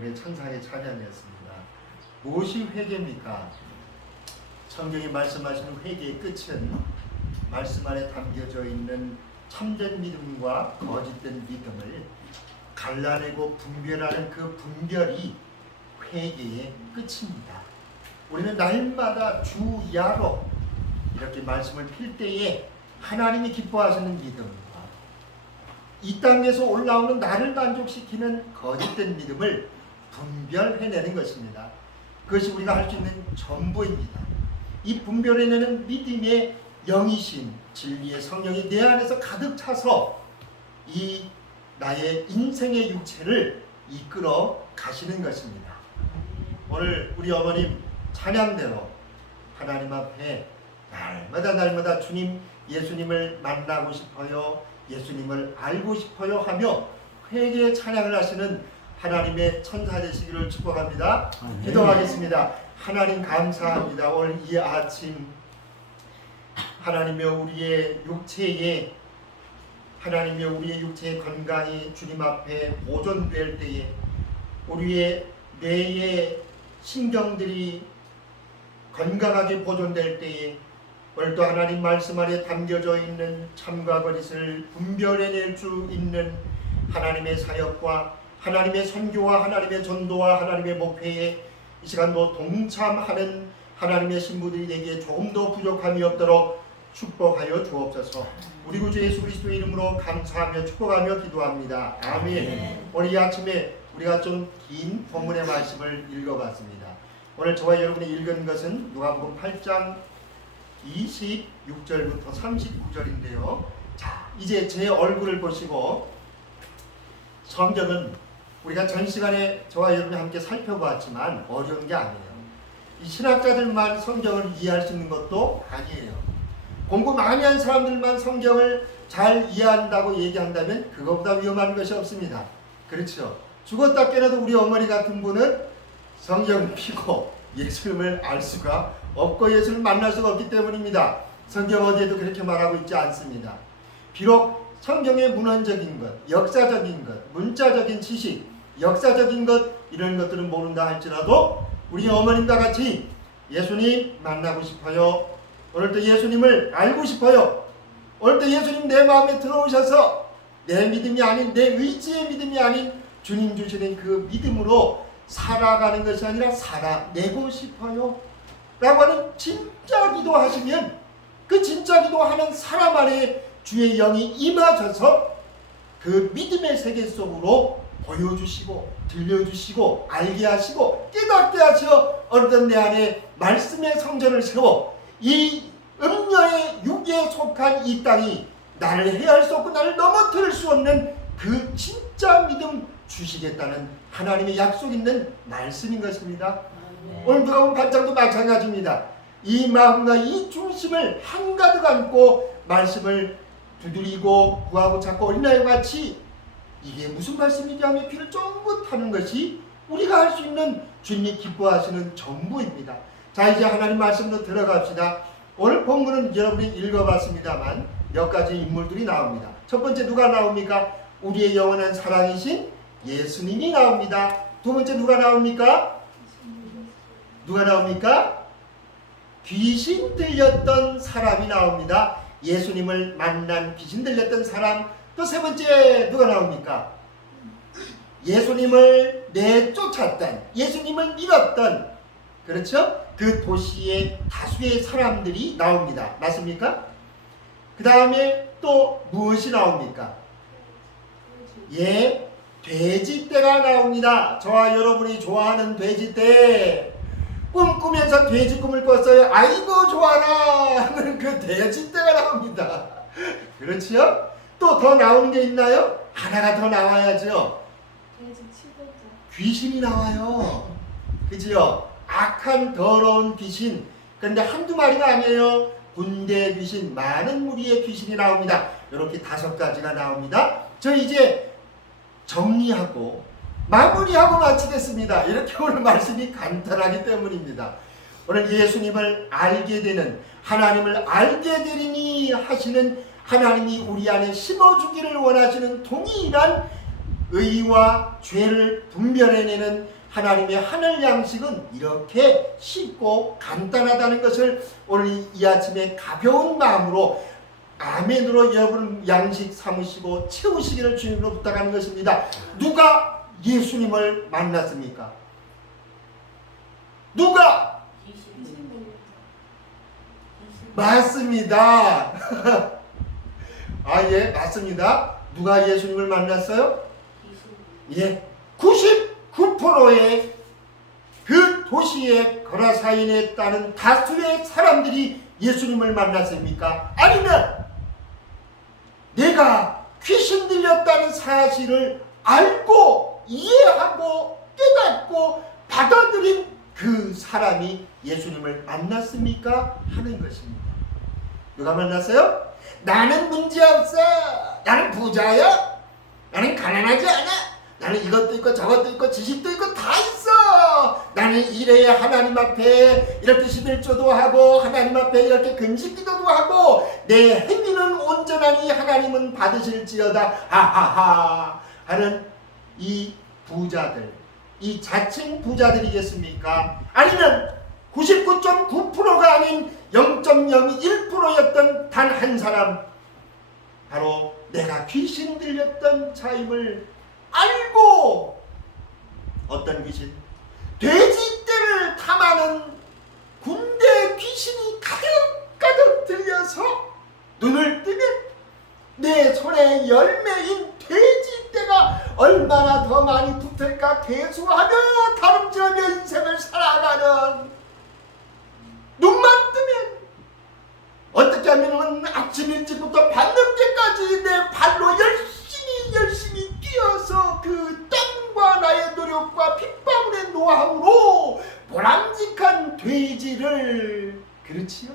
천상의 찬양이었습니다. 무엇이 회개입니까? 성경이 말씀하시는 회개의 끝은 말씀 안에 담겨져 있는 참된 믿음과 거짓된 믿음을 갈라내고 분별하는 그 분별이 회개의 끝입니다. 우리는 날마다 주야로 이렇게 말씀을 필 때에 하나님이 기뻐하시는 믿음과 이 땅에서 올라오는 나를 만족시키는 거짓된 믿음을 분별해내는 것입니다. 그것이 우리가 할 수 있는 전부입니다. 이 분별해내는 믿음의 영이신 진리의 성령이 내 안에서 가득 차서 이 나의 인생의 육체를 이끌어 가시는 것입니다. 오늘 우리 어머님 찬양대로 하나님 앞에 날마다 주님 예수님을 만나고 싶어요, 예수님을 알고 싶어요 하며 회개의 찬양을 하시는 하나님의 천사 되시기를 축복합니다. 기도하겠습니다. 하나님 감사합니다. 오늘 이 아침 하나님의 우리의 육체의 건강이 주님 앞에 보존될 때에 우리의 뇌의 신경들이 건강하게 보존될 때에 오늘도 하나님 말씀 안에 담겨져 있는 참과 거짓을 분별해낼 수 있는 하나님의 사역과 하나님의 선교와 하나님의 전도와 하나님의 목회에 이 시간도 동참하는 하나님의 신부들이 내게 조금 더 부족함이 없도록 축복하여 주옵소서. 우리 구주 예수 그리스도의 이름으로 감사하며 축복하며 기도합니다. 아멘. 오늘 이 아침에 우리가 좀 긴 본문의 말씀을 읽어봤습니다. 오늘 저와 여러분이 읽은 것은 누가복음 8장 26절부터 39절인데요. 자, 이제 제 얼굴을 보시고 성경은 우리가 전 시간에 저와 여러분이 함께 살펴보았지만 어려운 게 아니에요. 이 신학자들만 성경을 이해할 수 있는 것도 아니에요. 공부 많이 한 사람들만 성경을 잘 이해한다고 얘기한다면 그것보다 위험한 것이 없습니다. 그렇죠? 죽었다 깨어나도 우리 어머니 같은 분은 성경을 피고 예수님을 알 수가 없고 예수를 만날 수가 없기 때문입니다. 성경 어디에도 그렇게 말하고 있지 않습니다. 비록 성경의 문헌적인 것, 역사적인 것, 문자적인 지식, 역사적인 것 이런 것들은 모른다 할지라도 우리 어머님과 같이 예수님 만나고 싶어요. 오늘도 예수님을 알고 싶어요. 오늘도 예수님 내 마음에 들어오셔서 내 믿음이 아닌 내 의지의 믿음이 아닌 주님 주시는 그 믿음으로 살아가는 것이 아니라 살아내고 싶어요 라고 하는 진짜 기도하시면 그 진짜 기도하는 사람 안에 주의 영이 임하셔서 그 믿음의 세계 속으로 보여주시고 들려주시고 알게 하시고 깨닫게 하시어 어느덧 내 안에 말씀의 성전을 세워 이 음녀의 육에 속한 이 땅이 나를 해할 수 없고 나를 넘어뜨릴 수 없는 그 진짜 믿음 주시겠다는 하나님의 약속 있는 말씀인 것입니다. 오늘 누가복음 8장도 마찬가지입니다. 이 마음과 이 중심을 한가득 안고 말씀을 두드리고 구하고 찾고 어린아이와 같이 이게 무슨 말씀이지 하며 귀를 쫑긋 하는 것이 우리가 할 수 있는 주님이 기뻐하시는 전부입니다. 자, 이제 하나님 말씀으로 들어갑시다. 오늘 본문은 여러분이 읽어봤습니다만 몇 가지 인물들이 나옵니다. 첫 번째 누가 나옵니까? 우리의 영원한 사랑이신 예수님이 나옵니다. 두 번째 누가 나옵니까? 귀신 들렸던 사람이 나옵니다. 예수님을 만난 귀신 들렸던 사람. 또 세 번째 누가 나옵니까? 예수님을 내쫓았던, 예수님을 믿었던, 그렇죠? 그 도시의 다수의 사람들이 나옵니다. 맞습니까? 그 다음에 또 무엇이 나옵니까? 예, 돼지떼가 나옵니다. 저와 여러분이 좋아하는 돼지떼. 꿈꾸면서 돼지 꿈을 꿨어요. 아이고 좋아라 하는 그 돼지떼가 나옵니다. 그렇지요? 또 더 나오는 게 있나요? 하나가 더 나와야죠. 귀신이 나와요. 그지요? 악한 더러운 귀신. 그런데 한두 마리가 아니에요. 군대 귀신, 많은 무리의 귀신이 나옵니다. 이렇게 5가지가 나옵니다. 저 이제 정리하고 마무리하고 마치겠습니다. 이렇게 오늘 말씀이 간단하기 때문입니다. 오늘 예수님을 알게 되는, 하나님을 알게 되리니 하시는 하나님이 우리 안에 심어주기를 원하시는 동일한 의와 죄를 분별해내는 하나님의 하늘 양식은 이렇게 쉽고 간단하다는 것을 오늘 이 아침에 가벼운 마음으로 아멘으로 여러분 양식 삼으시고 채우시기를 주님으로 부탁하는 것입니다. 누가 예수님을 만났습니까? 누가? 맞습니다. 예, 맞습니다. 누가 예수님을 만났어요? 예, 99%의 그 도시의 거라사인에 따른 다수의 사람들이 예수님을 만났습니까? 아니면 내가 귀신 들렸다는 사실을 알고 이해하고 깨닫고 받아들인 그 사람이 예수님을 만났습니까? 하는 것입니다. 누가 만났어요? 나는 문제없어. 나는 부자야. 나는 가난하지 않아. 나는 이것도 있고 저것도 있고 지식도 있고 다 있어. 나는 이래야 하나님 앞에 이렇게 11조도 하고 하나님 앞에 이렇게 금식기도도 하고 내 행위는 온전하니 하나님은 받으실지어다 하하하 하는 이 부자들, 이 자칭 부자들이겠습니까? 아니면 99.9%가 아닌 0.01%였던 단 한 사람, 바로 내가 귀신 들렸던 자임을 알고, 어떤 귀신? 돼지떼를 탐하는 군대 귀신이 가득가득 들려서 눈을 뜨면 내 손에 열매인 돼지떼가 얼마나 더 많이 붙을까 계수하며 다름질하며 인생을 살아가는, 눈만 뜨면 어떻게 하면 아침 일찍부터 밤늦게까지 내 발로 열심히 뛰어서 그 땀과 나의 노력과 핏방울의 노하우로 보람직한 돼지를, 그렇지요?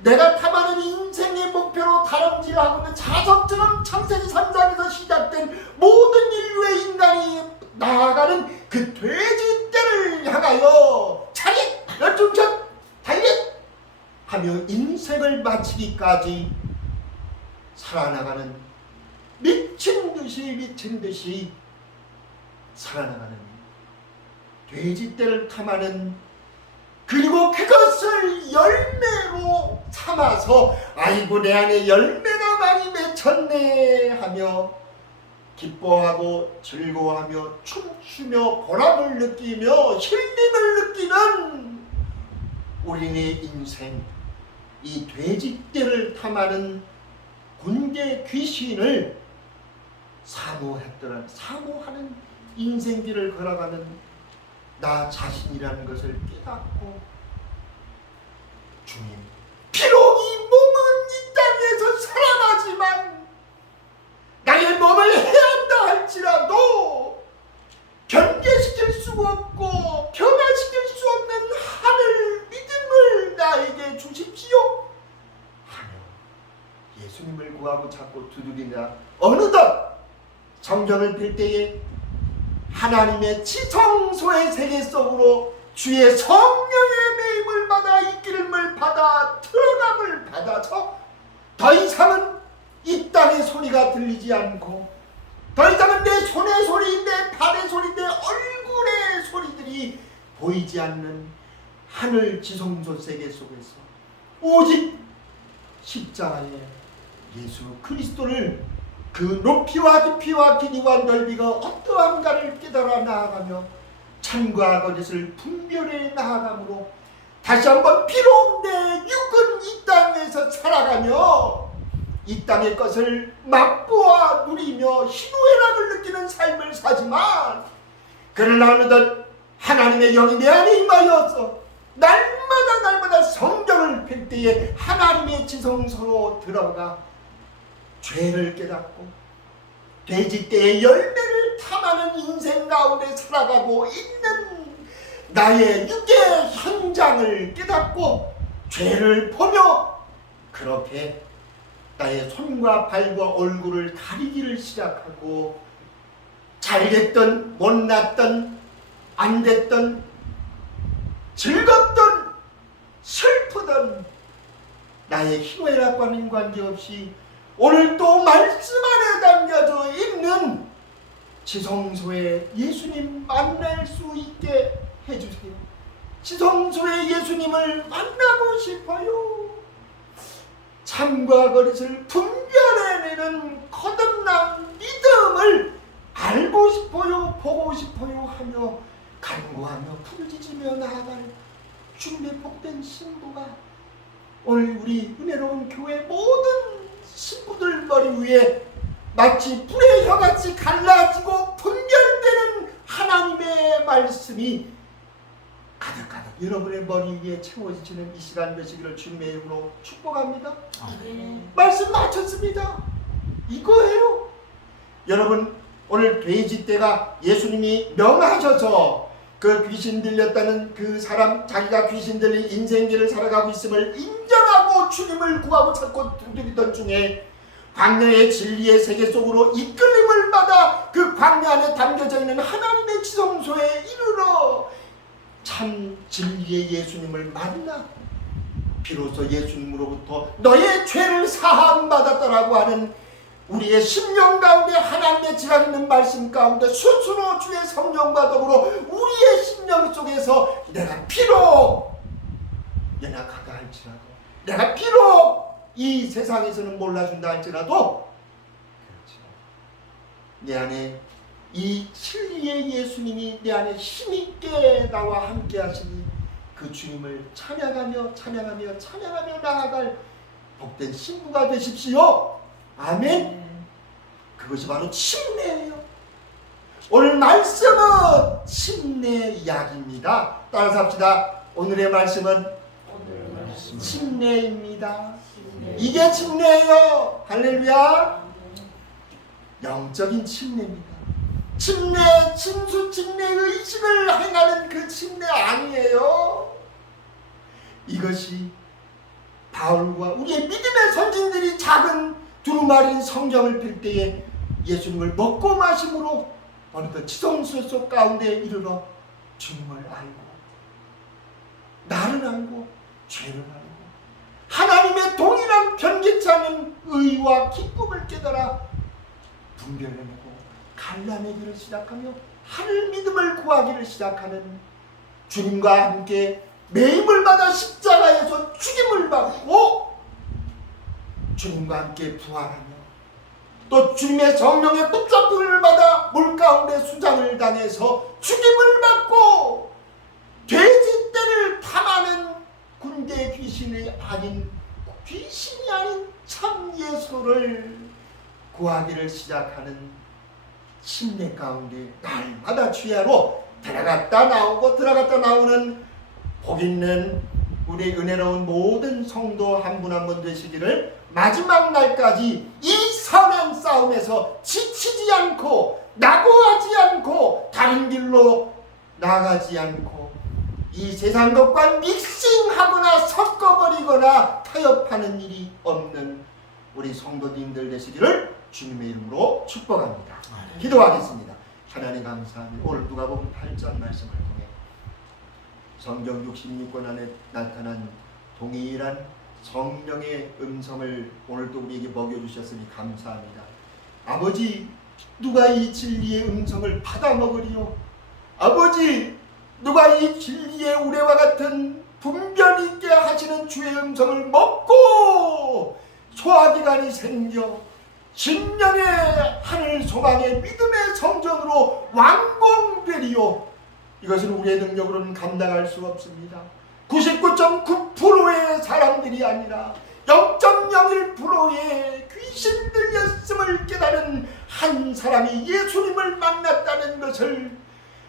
내가 탐하는 인생의 목표로 다름질하고 있는 자석처럼 창세기 3장에서 시작된 모든 인류의 인간이 나아가는 그 돼지떼를 향하여 차렷 열중천 달릿 하며 인생을 마치기까지 살아나가는, 미친 듯이 살아나가는 돼지떼를 탐하는, 그리고 그것을 열매로 삼아서 아이고 내 안에 열매가 많이 맺혔네 하며 기뻐하고 즐거워하며 춤추며 보람을 느끼며 힐링을 느끼는 우리의 인생, 이 돼지떼를 탐하는 군대 귀신을 사모하는 인생길을 걸어가는 나 자신이라는 것을 깨닫고, 주님, 비록 이 몸은 이 땅에서 살아나지만 나의 몸을 해한다 할지라도 경계시킬 수 없고 변화시킬 수 없는 하늘 믿음을 나에게 주십시오 하며 예수님을 구하고 찾고 두드리나 어느덧 성경을 빌 때에 하나님의 지성소의 세계 속으로 주의 성령의 매임을 받아 이끌음을 받아 들어감을 받아서 더 이상은 이 땅의 소리가 들리지 않고 더 이상은 내 손의 소리, 내 발의 소리, 내 얼굴의 소리들이 보이지 않는 하늘 지성소 세계 속에서 오직 십자가의 예수 그리스도를 그 높이와 깊이와 길이와 넓이가 어떠한가를 깨달아 나아가며 참과 거짓을 분별해 나아가므로 다시 한번 비록 내 육은 이 땅에서 살아가며 이 땅의 것을 맛보아 누리며 희노애락을 느끼는 삶을 사지만, 그러나 어느덧 하나님의 영이 내 안에 임하여서 날마다 성경을 펼 때에 하나님의 지성소로 들어가 죄를 깨닫고 돼지떼의 열매를 탐하는 인생 가운데 살아가고 있는 나의 육의 현장을 깨닫고 죄를 보며 그렇게 나의 손과 발과 얼굴을 가리기를 시작하고, 잘됐든 못났든 안됐든 즐겁든 슬프든 나의 희노애락과는 관계없이 오늘 또 말씀 안에 담겨져 있는 지성소에 예수님 만날 수 있게 해주세요. 지성소에 예수님을 만나고 싶어요. 참과 거짓을 분별해내는 거듭난 믿음을 알고 싶어요, 보고 싶어요 하며 간구하며 부르짖으며 나아갈 주님의 복된 신부가 오늘 우리 은혜로운 교회 모든 신부들 머리 위에 마치 불의 혀같이 갈라지고 분별되는 하나님의 말씀이 가득가득 여러분의 머리 위에 채워지는 이 시간 되시기를 주님의 이름으로 축복합니다. 말씀 마쳤습니다. 이거예요. 여러분, 오늘 돼지떼가 예수님이 명하셔서 그 귀신 들렸다는 그 사람, 자기가 귀신 들린 인생길을 살아가고 있음을 인정하고 주님을 구하고 찾고 두드리던 중에 광야의 진리의 세계 속으로 이끌림을 받아 그 광야 안에 담겨져 있는 하나님의 지성소에 이르러 참 진리의 예수님을 만나 비로소 예수님으로부터 너의 죄를 사함받았다라고 하는 우리의 심령 가운데 하나님의 지각 있는 말씀 가운데 스스로 주의 성령과 더불어 우리의 심령 속에서 내가 비록 연약하다 할지라도, 내가 비록 이 세상에서는 몰라준다 할지라도, 그렇죠, 내 안에 이 진리의 예수님이 내 안에 힘있게 나와 함께 하시니 그 주님을 찬양하며 찬양하며 찬양하며 나아갈 복된 신부가 되십시오. 아멘. 그것이 바로 침례예요. 오늘 말씀은 침례 약입니다. 따라서 합시다. 오늘의 말씀은 침례입니다. 이게 침례예요. 할렐루야. 영적인 침례입니다. 침례, 진수 침례 의식을 행하는 그 침례 아니에요. 이것이 바울과 우리의 믿음의 선진들이 작은 두루마리인 성경을 펼 때에 예수님을 먹고 마심으로 어느덧 지성소 속 가운데 이르러 주님을 알고 나를 알고 죄를 알고 하나님의 동일한 변개치 않은 의와 기쁨을 깨달아 분별해내고 갈라내기를 시작하며 하늘 믿음을 구하기를 시작하는 주님과 함께 매임을 받아 십자가에서 죽임을 받고 주님과 함께 부활하며 또 주님의 성령의 붙잡힘을 받아 물가운데 수장을 당해서 죽임을 받고 돼지떼를 탐하는 군대 귀신이 아닌 참 예수를 구하기를 시작하는 침례 가운데 날마다 주야로 들어갔다 나오고 들어갔다 나오는 복 있는 우리 은혜로운 모든 성도 한 분 한 분 되시기를 마지막 날까지 이 선한 싸움에서 지치지 않고 낙오하지 않고 다른 길로 나가지 않고 이 세상 것과 믹싱하거나 섞어버리거나 타협하는 일이 없는 우리 성도님들 되시기를 주님의 이름으로 축복합니다. 기도하겠습니다. 하나님 감사합니다. 오늘 누가복음 8장 말씀을 통해 성경 66권 안에 나타난 동일한 성령의 음성을 오늘도 우리에게 먹여주셨으니 감사합니다. 아버지, 누가 이 진리의 음성을 받아 먹으리요? 아버지, 누가 이 진리의 우레와 같은 분별 있게 하시는 주의 음성을 먹고 소화기관이 생겨 신령의 하늘 소망의 믿음의 성전으로 완공되리요? 이것은 우리의 능력으로는 감당할 수 없습니다. 99.9%의 사람들이 아니라 0.01%의 귀신 들렸음을 깨달은 한 사람이 예수님을 만났다는 것을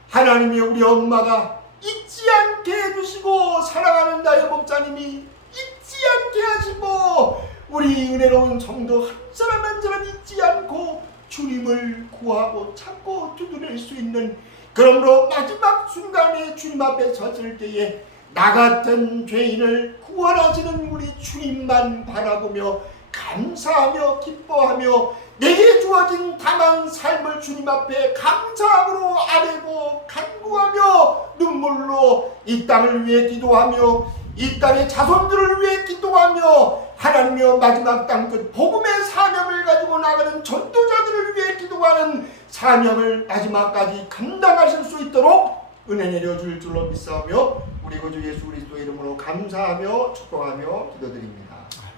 하나님의 우리 엄마가 잊지 않게 해주시고 사랑하는 나의 목사님이 잊지 않게 하시고 우리 은혜로운 성도 한 사람 한 사람 잊지 않고 주님을 구하고 찾고 두드릴 수 있는, 그러므로 마지막 순간에 주님 앞에 섰을 때에 나 같은 죄인을 구원하시는 우리 주님만 바라보며 감사하며 기뻐하며 내게 주어진 다만 삶을 주님 앞에 감사함으로 아뢰고 간구하며 눈물로 이 땅을 위해 기도하며 이 땅의 자손들을 위해 기도하며 하나님이여 마지막 땅끝 복음의 사명을 가지고 나가는 전도자들을 위해 기도하는 사명을 마지막까지 감당하실 수 있도록 은혜 내려줄 줄로 믿사오며 우리 구주 예수 그리스도의 이름으로 감사하며 축복하며 기도드립니다.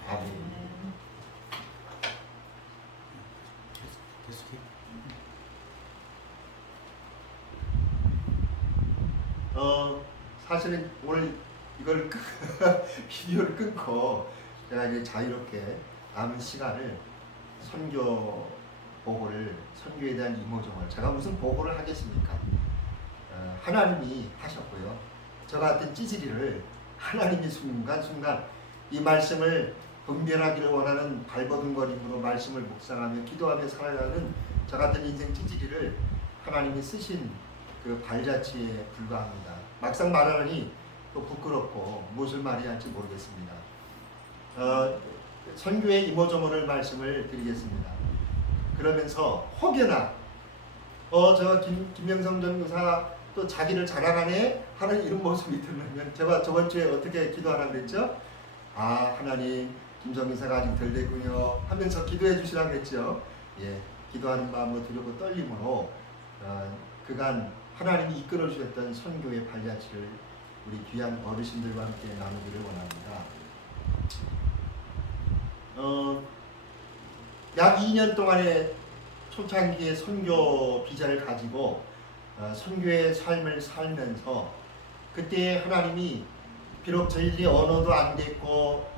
아멘. 사실은 오늘 이걸 비디오를 끊고 제가 이제 자유롭게 남은 시간을 선교 보고를, 선교에 대한 이모저모, 제가 무슨 보고를 하겠습니까? 하나님이 하셨고요. 저 같은 찌질이를 하나님이 순간순간 이 말씀을 분별하기를 원하는 발버둥거림으로 말씀을 묵상하며 기도하며 살아가는 저 같은 인생 찌질이를 하나님이 쓰신 그 발자취에 불과합니다. 막상 말하니 또 부끄럽고 무엇을 말해야 할지 모르겠습니다. 선교의 이모저모를 말씀을 드리겠습니다. 그러면서 혹여나 저 김명성 전교사 또 자기를 자랑하네 하는 이런 모습이 들으면 제가 저번 주에 어떻게 기도하라 그랬죠? 하나님 김정인사가 아직 덜 됐군요 하면서 기도해 주시라 그랬죠. 예, 기도하는 마음으로 두렵고 떨림으로 그간 하나님이 이끌어 주셨던 선교의 발자취를 우리 귀한 어르신들과 함께 나누기를 원합니다. 약 2년 동안의 초창기의 선교 비자를 가지고 선교의 삶을 살면서 그때 하나님이 비록 저희들이 언어도 안 됐고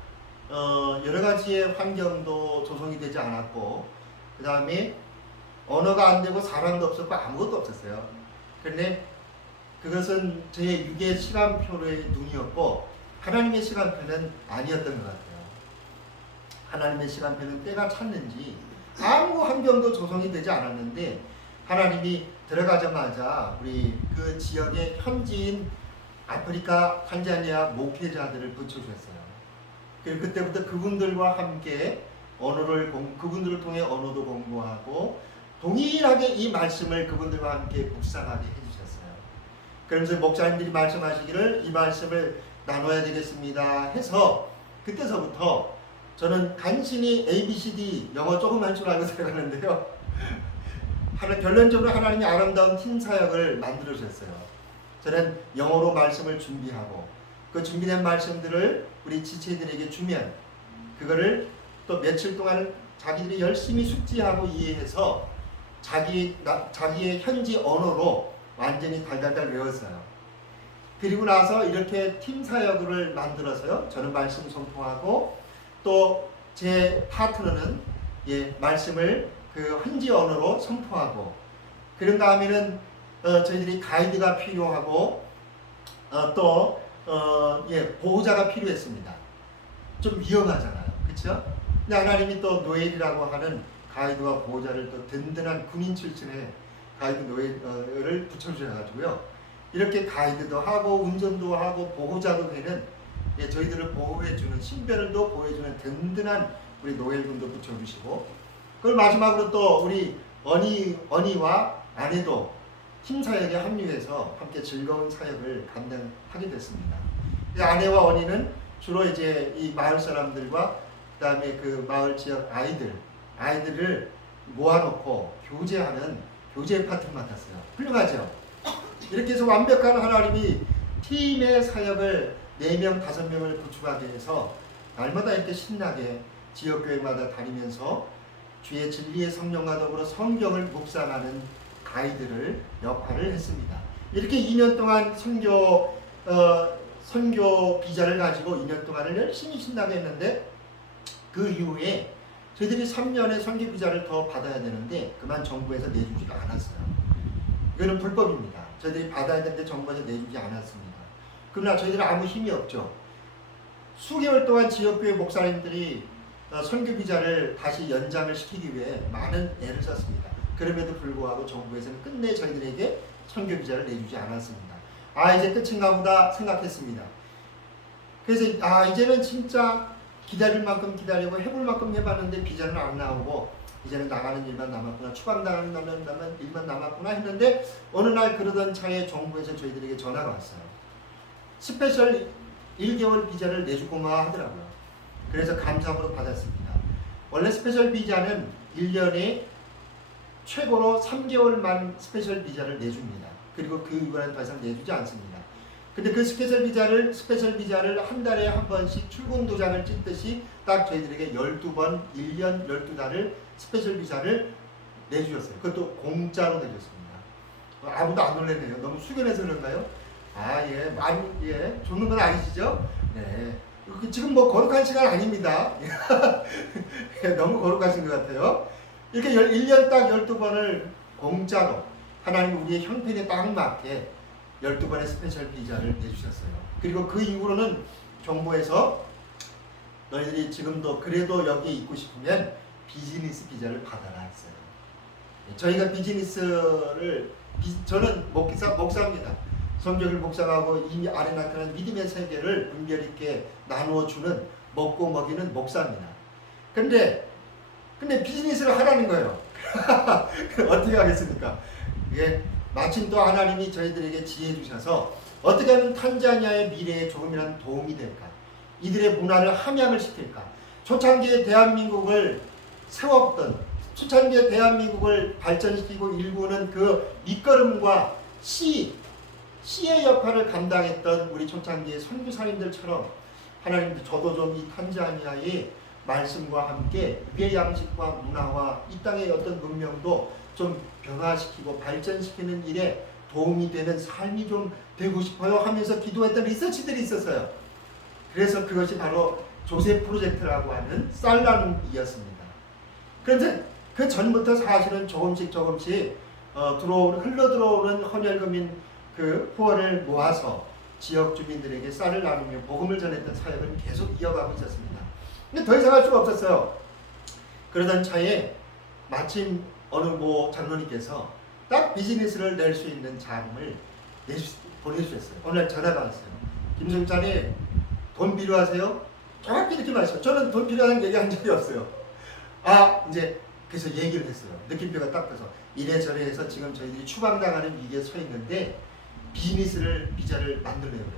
여러 가지의 환경도 조성이 되지 않았고 그 다음에 언어가 안 되고 사람도 없었고 아무것도 없었어요. 그런데 그것은 제 육의 시간표의 눈이었고 하나님의 시간표는 아니었던 것 같아요. 하나님의 시간표는 때가 찼는지 아무 환경도 조성이 되지 않았는데 하나님이 들어가자마자 우리 그 지역의 현지인 아프리카 탄자니아 목회자들을 붙여주셨어요. 그리고 그때부터 그분들과 함께 그분들을 통해 언어도 공부하고 동일하게 이 말씀을 그분들과 함께 묵상하게 해주셨어요. 그러면서 목사님들이 말씀하시기를 이 말씀을 나눠야 되겠습니다 해서 그때서부터 저는 간신히 ABCD 영어 조금 할 줄 알고 들어가는데요. 결론적으로 하나님이 아름다운 팀 사역을 만들어 주셨어요. 저는 영어로 말씀을 준비하고 그 준비된 말씀들을 우리 지체들에게 주면 그거를 또 며칠 동안 자기들이 열심히 숙지하고 이해해서 자기의 현지 언어로 완전히 달달달 외웠어요. 그리고 나서 이렇게 팀 사역을 만들어서요. 저는 말씀 선포하고 또 제 파트너는 말씀을 그 현지 언어로 선포하고 그런 다음에는 저희들이 가이드가 필요하고 또 보호자가 필요했습니다. 좀 위험하잖아요. 그렇죠? 근데 하나님이 또 노엘이라고 하는 가이드와 보호자를 또 든든한 군인 출신의 가이드 노엘을 붙여주셔가지고요. 이렇게 가이드도 하고 운전도 하고 보호자도 되는 저희들을 보호해주는 신변을도 보호해주는 든든한 우리 노엘군도 붙여주시고 그걸 마지막으로 또 우리 언니와 아내도 팀 사역에 합류해서 함께 즐거운 사역을 감당하게 됐습니다. 아내와 언니는 주로 이제 이 마을 사람들과 그 다음에 그 마을 지역 아이들을 모아놓고 교제하는 교제 파트를 맡았어요. 훌륭하죠? 이렇게 해서 완벽한 하나님이 팀의 사역을 4명, 5명을 구축하게 해서 날마다 이렇게 신나게 지역교회마다 다니면서 주의 진리의 성령과 더불어 성경을 묵상하는 가이드를 역할을 했습니다. 이렇게 2년 동안 선교 비자를 가지고 2년 동안을 열심히 신나게 했는데 그 이후에 저희들이 3년의 선교 비자를 더 받아야 되는데 그만 정부에서 내주지가 않았어요. 이거는 불법입니다. 저희들이 받아야 되는데 정부에서 내주지 않았습니다. 그러나 저희들은 아무 힘이 없죠. 수개월 동안 지역교회 목사님들이 선교 비자를 다시 연장을 시키기 위해 많은 애를 썼습니다. 그럼에도 불구하고 정부에서는 끝내 저희들에게 선교 비자를 내주지 않았습니다. 이제 끝인가 보다 생각했습니다. 그래서 이제는 진짜 기다릴 만큼 기다리고 해볼 만큼 해봤는데 비자는 안 나오고 이제는 나가는 일만 남았구나, 추방당하는 일만 남았구나 했는데 어느 날 그러던 차에 정부에서 저희들에게 전화가 왔어요. 스페셜 1개월 비자를 내주고마 하더라고요. 그래서 감사함으로 받았습니다. 원래 스페셜 비자는 1년에 최고로 3개월만 스페셜 비자를 내줍니다. 그리고 그 이후에는 더 이상 내주지 않습니다. 근데 그 스페셜 비자를 한 달에 한 번씩 출국 도장을 찍듯이 딱 저희들에게 12번, 1년 12달을 스페셜 비자를 내주셨어요. 그것도 공짜로 내줬습니다. 아무도 안 놀래네요. 너무 숙연해서 그런가요? 예, 많이, 예, 좋는 건 아니시죠? 네. 지금 뭐 거룩한 시간 아닙니다. 너무 거룩하신 것 같아요. 이렇게 1년 딱 12번을 공짜로 하나님 우리의 형편에 딱 맞게 12번의 스페셜 비자를 내주셨어요. 그리고 그 이후로는 정부에서 너희들이 지금도 그래도 여기에 있고 싶으면 비즈니스 비자를 받아라 했어요. 저희가 비즈니스를 저는 목사입니다. 성경을 묵상하고 이미 아래 나타난 믿음의 세계를 분별 있게 나누어주는 먹고 먹이는 목사입니다. 근데 비즈니스를 하라는 거예요. 어떻게 하겠습니까? 예, 마침 또 하나님이 저희들에게 지혜 주셔서 어떻게 하면 탄자니아의 미래에 조금이라도 도움이 될까? 이들의 문화를 함양을 시킬까? 초창기에 대한민국을 세웠던, 초창기에 대한민국을 발전시키고 일구는 그 밑거름과 씨의 역할을 감당했던 우리 초창기의 선교사님들처럼 하나님도 저도 좀 이 탄자니아의 말씀과 함께 유의 양식과 문화와 이 땅의 어떤 문명도 좀 변화시키고 발전시키는 일에 도움이 되는 삶이 좀 되고 싶어요 하면서 기도했던 리서치들이 있었어요. 그래서 그것이 바로 조세 프로젝트라고 하는 쌀나눔이었습니다. 그런데 그 전부터 사실은 조금씩 흘러 들어오는 헌혈금인 그 후원을 모아서 지역 주민들에게 쌀을 나누며 복음을 전했던 사역은 계속 이어가고 있었습니다. 근데 더 이상 할 수가 없었어요. 그러던 차에 마침 어느 장로님께서 딱 비즈니스를 낼 수 있는 자금을 보내주셨어요. 어느 날 전화가 왔어요. 김성찬이 돈 필요하세요? 정확히 이렇게 말했어요. 저는 돈 필요하다는 얘기한 적이 없어요. 이제 그래서 얘기를 했어요. 느낌표가 딱 떠서 이래저래 해서 지금 저희들이 추방당하는 위기에 서 있는데 비자를 만들래요.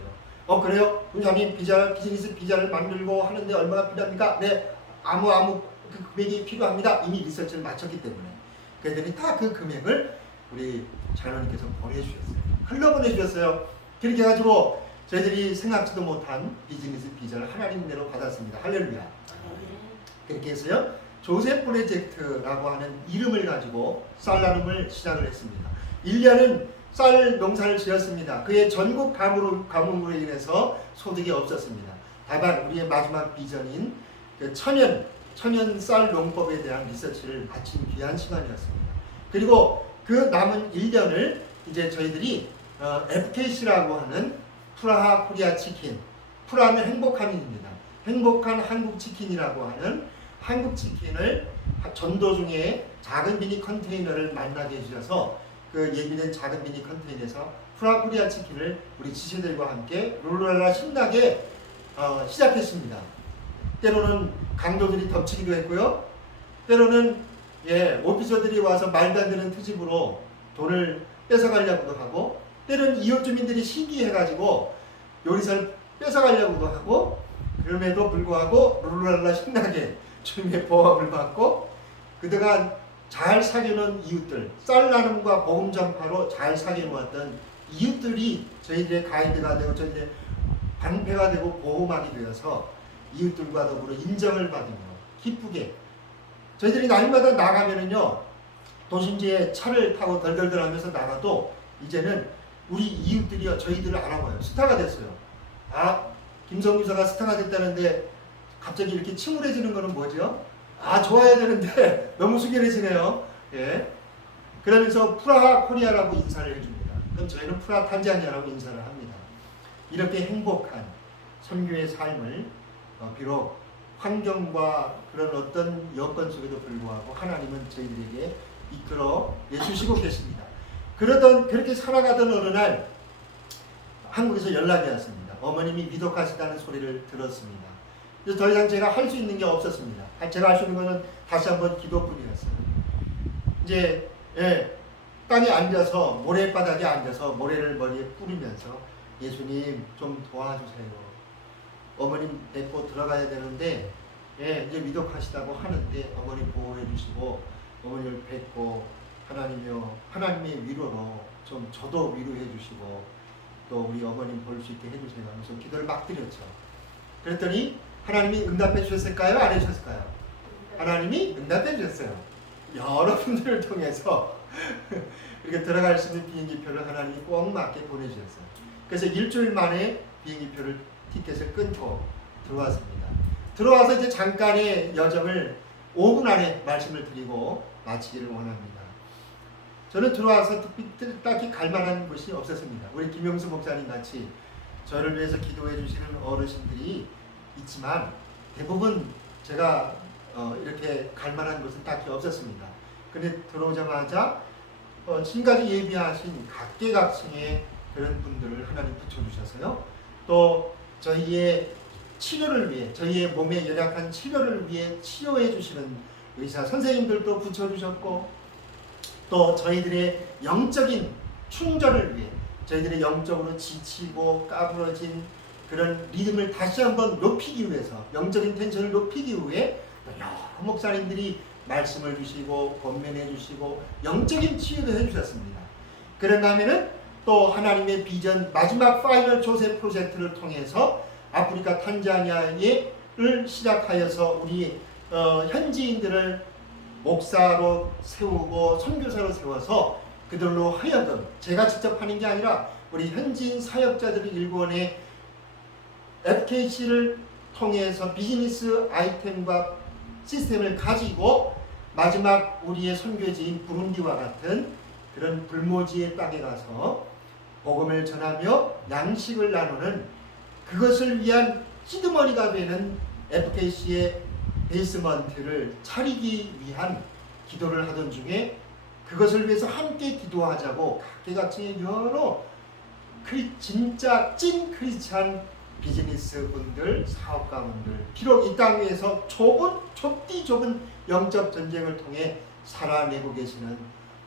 그래요? 원장님 비즈니스 비자를 만들고 하는데 얼마나 필요합니까? 네, 아무 그 금액이 필요합니다. 이미 리서치를 마쳤기 때문에. 그랬더니 다 그 금액을 우리 장로님께서 흘러보내주셨어요. 그렇게 해가지고 저희들이 생각지도 못한 비즈니스 비자를 하나님대로 받았습니다. 할렐루야. 그렇게 해서요. 조세 프로젝트라고 하는 이름을 가지고 쌀 나눔을 시작을 했습니다. 1년은 쌀 농사를 지었습니다. 그의 전국 가뭄으로 인해서 소득이 없었습니다. 다만 우리의 마지막 비전인 그 천연 쌀 농법에 대한 리서치를 마친 귀한 시간이었습니다. 그리고 그 남은 1년을 이제 저희들이 FKC라고 하는 프라하 코리아 치킨, 프라하는 행복함입니다. 행복한 한국 치킨이라고 하는 한국 치킨을 전도 중에 작은 미니 컨테이너를 만나게 해주셔서 그 예비된 작은 미니 컨테이너에서 프라하 코리아 치킨을 우리 지체들과 함께 룰루랄라 신나게 시작했습니다. 때로는 강도들이 덮치기도 했고요. 때로는 오피서들이 와서 말도 안 되는 트집으로 돈을 뺏어가려고도 하고, 때로는 이웃 주민들이 시기해가지고 요리사를 뺏어가려고도 하고, 그럼에도 불구하고 룰루랄라 신나게 주님의 보호함을 받고 그동안 잘 사귀는 이웃들, 쌀 나눔과 복음 전파로 잘 사귀어왔던 이웃들이 저희들의 가이드가 되고 저희들의 방패가 되고 보호막이 되어서 이웃들과 더불어 인정을 받으며 기쁘게 저희들이 날마다 나가면은요, 도심지에 차를 타고 덜덜덜 하면서 나가도 이제는 우리 이웃들이요 저희들을 알아봐요. 스타가 됐어요. 김성규사가 스타가 됐다는데 갑자기 이렇게 침울해지는 거는 뭐죠? 좋아야 되는데 너무 숙연해지네요. 그러면서 프라하 코리아라고 인사를 해줍니다. 그럼 저희는 프라하 탄자니아라고 인사를 합니다. 이렇게 행복한 선교의 삶을 비록 환경과 그런 어떤 여건 속에도 불구하고 하나님은 저희들에게 이끌어 내주시고 계십니다. 그렇게 살아가던 어느 날 한국에서 연락이 왔습니다. 어머님이 위독하시다는 소리를 들었습니다. 그래서 더 이상 제가 할 수 있는 게 없었습니다. 제가 할 수 있는 것은 다시 한번 기도뿐이었어요. 이제 땅에 앉아서 모래바닥에 앉아서 모래를 머리에 뿌리면서 예수님 좀 도와주세요. 어머님 데리고 들어가야 되는데 예, 이제 위독하시다고 하는데 어머니 보호해 주시고 어머니를 뵙고 하나님의 위로로 좀 저도 위로해 주시고 또 우리 어머님 볼 수 있게 해주세요 하면서 기도를 막 드렸죠. 그랬더니 하나님이 응답해 주셨을까요? 안 해주셨을까요? 하나님이 응답해 주셨어요. 여러분들을 통해서 이렇게 들어갈 수 있는 비행기표를 하나님이 꼭 맞게 보내주셨어요. 그래서 일주일 만에 비행기표를 티켓을 끊고 들어왔습니다. 들어와서 이제 잠깐의 여정을 5분 안에 말씀을 드리고 마치기를 원합니다. 저는 들어와서 딱히 갈 만한 곳이 없었습니다. 우리 김용수 목사님 같이 저를 위해서 기도해 주시는 어르신들이 있지만 대부분 제가 이렇게 갈 만한 곳은 딱히 없었습니다. 근데 들어오자마자 지금까지 예비하신 각계각층의 그런 분들을 하나님 붙여주셔서요. 또 저희의 치료를 위해, 저희의 몸에 열약한 치료를 위해 치료해 주시는 의사 선생님들도 붙여주셨고, 또 저희들의 영적인 충전을 위해, 저희들의 영적으로 지치고 까부러진 그런 리듬을 다시 한번 높이기 위해서, 영적인 텐션을 높이기 위해 여러 목사님들이 말씀을 주시고 권면해 주시고 영적인 치유도 해주셨습니다. 그런가 하면은 또 하나님의 비전 마지막 파이널 조세 프로젝트를 통해서 아프리카 탄자니아를 시작하여서 우리 현지인들을 목사로 세우고 선교사로 세워서 그들로 하여금, 제가 직접 하는 게 아니라 우리 현지인 사역자들을 일본의 FKC를 통해서 비즈니스 아이템과 시스템을 가지고 마지막 우리의 선교지인 부룬디와 같은 그런 불모지의 땅에 가서 복음을 전하며 양식을 나누는, 그것을 위한 시드머니가 되는 FKC의 베이스먼트를 차리기 위한 기도를 하던 중에 그것을 위해서 함께 기도하자고 각계각층의 여러 진짜 찐 크리스찬 비즈니스 분들, 사업가 분들, 비록 이 땅 위에서 좁디 좁은 영적 전쟁을 통해 살아내고 계시는,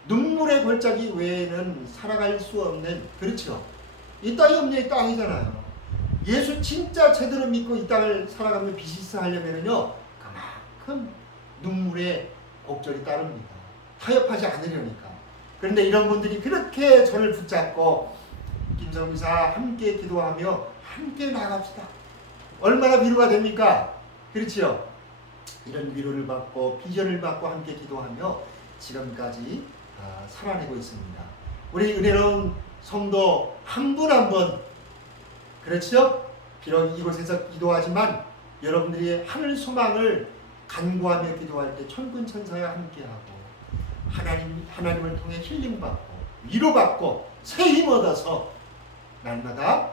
눈물의 골짜기 외에는 살아갈 수 없는, 그렇죠? 이 땅이 없는 이 땅이잖아요. 예수 진짜 제대로 믿고 이 땅을 살아가며 비즈니스 하려면요, 그만큼 눈물의 곡절이 따릅니다. 타협하지 않으려니까. 그런데 이런 분들이 그렇게 저를 붙잡고 김성기사 함께 기도하며 함께 나갑시다. 얼마나 위로가 됩니까? 그렇지요? 이런 위로를 받고 비전을 받고 함께 기도하며 지금까지 살아내고 있습니다. 우리 은혜로운 성도 한 분 한 분, 그렇죠? 비록 이곳에서 기도하지만 여러분들이 하늘 소망을 간구하며 기도할 때 천군 천사와 함께하고 하나님을 통해 힐링받고 위로받고 새 힘 얻어서 날마다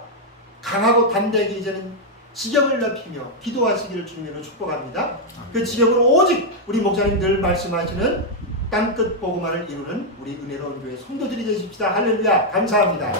강하고 담대하게 이제는 지경을 넓히며 기도하시기를 주님으로 축복합니다. 그 지경으로 오직 우리 목사님들 말씀하시는 땅끝 복음화를 이루는 우리 은혜로운 교회 성도들이 되십시다. 할렐루야. 감사합니다.